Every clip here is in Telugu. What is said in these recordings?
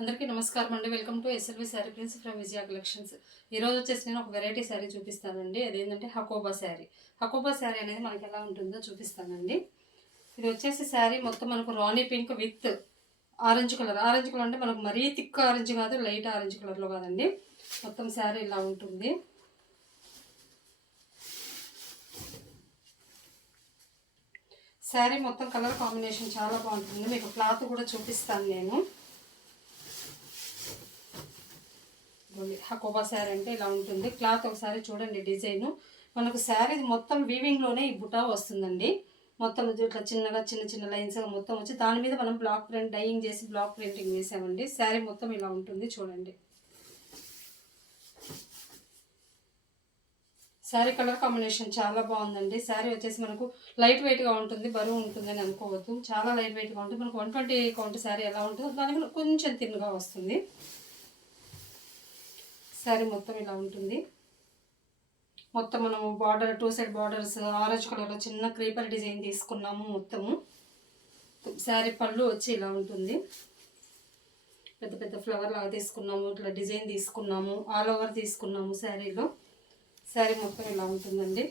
అందరికీ నమస్కారం అండి. Welcome to SLV sari prince from Vijaya collections. ఈరోజు వచ్చేసి నేను ఒక వెరైటీ శారీ చూపిస్తానండి. అదేంటంటే హకోబా శారీ. హకోబా శారీ అనేది మనకి ఎలా ఉంటుందో చూపిస్తానండి. ఇది వచ్చేసి శారీ మొత్తం మనకు రాణి pink with orange colour. Orange colour అంటే మనకు మరీ థిక్ ఆరెంజ్ కాదు, లైట్ ఆరెంజ్ కలర్లో కాదండి. మొత్తం శారీ ఇలా ఉంటుంది. శారీ మొత్తం కలర్ కాంబినేషన్ చాలా బాగుంటుంది. మీకు క్లాత్ కూడా చూపిస్తాను నేను. హకోబా శారీ అంటే ఇలా ఉంటుంది. క్లాత్ ఒకసారి చూడండి. డిజైన్ మనకు శారీ మొత్తం వీవింగ్లోనే ఈ బుటా వస్తుందండి. మొత్తం ఇట్లా చిన్నగా చిన్న చిన్న లైన్స్గా మొత్తం వచ్చి దాని మీద మనం బ్లాక్ ప్రింట్ డైయింగ్ చేసి బ్లాక్ ప్రింటింగ్ వేసామండి. శారీ మొత్తం ఇలా ఉంటుంది చూడండి. శారీ కలర్ కాంబినేషన్ చాలా బాగుందండి. శారీ వచ్చేసి మనకు లైట్ వెయిట్గా ఉంటుంది, బరువు ఉంటుందని అనుకోవద్దు. చాలా లైట్ వెయిట్గా ఉంటుంది. మనకు 120 కౌంట్ శారీ ఎలా ఉంటుందో దానికి కొంచెం థిన్గా వస్తుంది. శారీ మొత్తం ఇలా ఉంటుంది. మొత్తం మనము బార్డర్ 2 సైడ్ బార్డర్స్ ఆరెంజ్ కలర్లో చిన్న క్రీపర్ డిజైన్ తీసుకున్నాము. మొత్తము శారీ పళ్ళు వచ్చి ఇలా ఉంటుంది. పెద్ద పెద్ద ఫ్లవర్ లాగా తీసుకున్నాము, ఇట్లా డిజైన్ తీసుకున్నాము, ఆల్ ఓవర్ తీసుకున్నాము శారీలో. శారీ మొత్తం ఇలా ఉంటుందండి.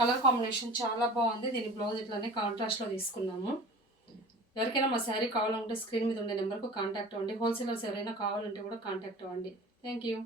కలర్ కాంబినేషన్ చాలా బాగుంది. దీని బ్లౌజ్ ఇట్లానే కాంట్రాస్ట్లో తీసుకున్నాము. ఎవరికైనా మా శారీ కావాలంటే స్క్రీన్ మీద ఉండే నెంబర్కు కాంటాక్ట్ అవ్వండి. హోల్సేలర్స్ ఎవరైనా కావాలంటే కూడా కాంటాక్ట్ అవ్వండి. Thank you.